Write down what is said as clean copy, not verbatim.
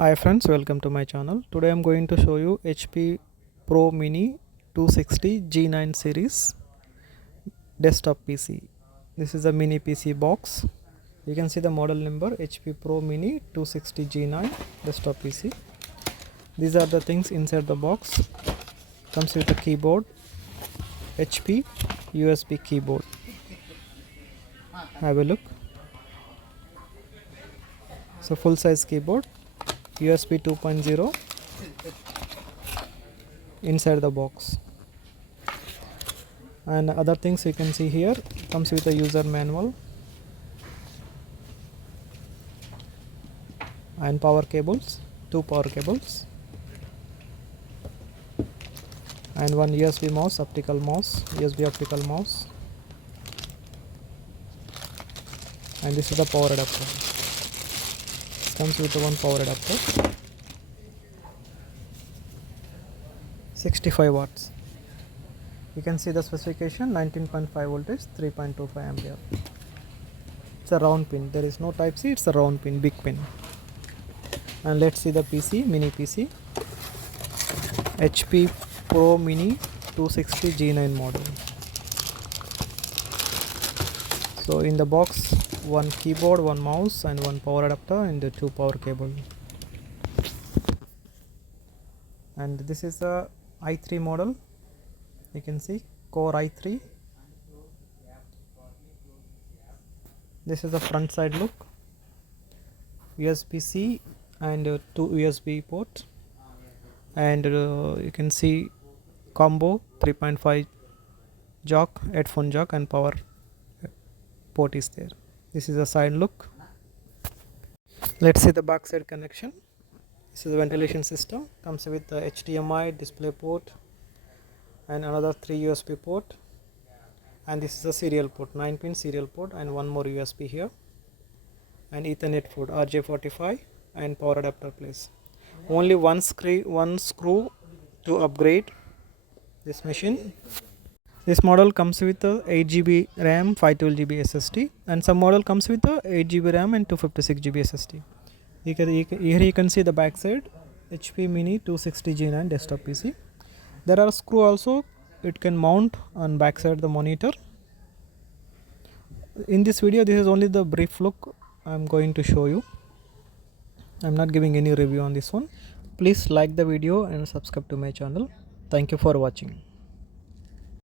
Hi friends, welcome to my channel. Today I'm going to show you HP Pro Mini 260 G9 series desktop PC. This is a mini PC box. You can see the model number HP Pro Mini 260 G9 desktop PC. These are the things inside the box. Comes with a keyboard, HP USB keyboard. Have a look. So full size keyboard, USB 2.0 inside the box. And other things you can see here, comes with a user manual and power cables, two power cables, and one USB mouse, optical mouse, USB optical mouse, and this is the power adapter. Comes with one power adapter, 65 watts. You can see the specification, 19.5 voltage, 3.25 ampere. It's a round pin. There is no type C, it's a round pin, big pin. And let's see the PC, mini PC, HP Pro Mini 260 G9 model. So in the box, one keyboard, one mouse, and one power adapter, and the two power cable. And this is a i3 model. You can see Core i3. This is the front side look. USB-C and two USB ports, and you can see combo 3.5 jack, headphone jack, and power port is there. This is a side look. Let's see the back side connection. This is the ventilation system. Comes with the HDMI display port and another 3 USB port, and this is a serial port, 9-pin serial port, and one more USB here, and Ethernet port, RJ45, and power adapter place. Only one screw to upgrade this machine. This model comes with a 8GB RAM, 512GB SSD, and some model comes with a 8GB RAM and 256GB SSD. Here you can see the back side, HP Mini 260 G9 desktop PC. There are screw also, it can mount on back side the monitor. In this video, this is only the brief look I'm going to show you. I'm not giving any review on this one. Please like the video and subscribe to my channel. Thank you for watching.